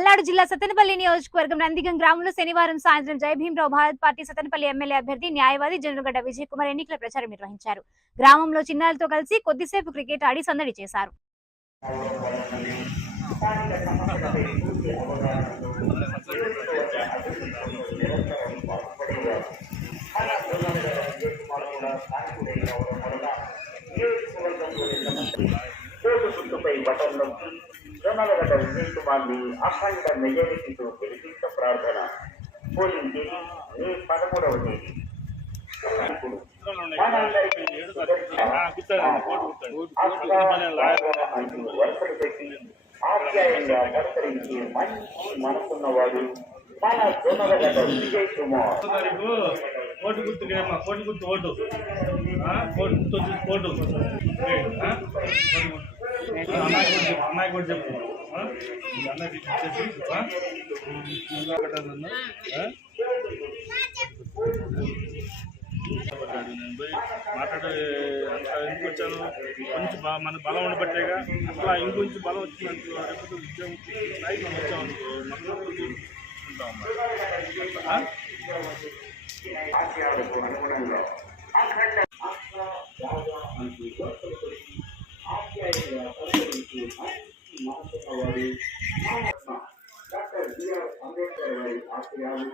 పల్నాడు జిల్లా సత్తెనపల్లి నియోజకవర్గం నందిగం గ్రామంలో శనివారం సాయంత్రం జై భీమరావు భారత్ పార్టీ సత్తెనపల్లి ఎమ్మెల్యే అభ్యర్థి న్యాయవాది జనరగడ్డ విజయ్ కుమార్ ఎన్నికల ప్రచారం నిర్వహించారు. గ్రామంలో చిన్నారులతో కలిసి కొద్దిసేపు క్రికెట్ ఆడి సందడి చేశారు. జొన్నలగడ్డ విజయ్ కుమార్ని అఖండ మెజారిటీతో గెలిపించ ప్రార్థన. పోలింగ్ తేదీ మే 13వ తేదీ. వరుసలు పెట్టి ఆప్యాయంగా పరిసరించి మంచి మనసున్నవాడు మన జొన్నలగడ్డ విజయ్ కుమార్. ఓటు గుర్తుకేమా, ఓటు గుర్తు ఓటు ఓటు అమ్మాయి కూడా చెప్పు. అన్నయ్య ఇచ్చేసి నేను పోయి మాట్లాడే ఎందుకు వచ్చాను, కొంచెం మన బలం ఉండబట్టేగా. అట్లా ఇంకొంచెం బలం వచ్చిందంటే రేపు ఉద్యోగం స్థాయికి మనం వచ్చామనుకో మనం చూసుకుంటాం డాక్టర్ బిఆర్ అంబేద్కర్ గారి ఆశయాలు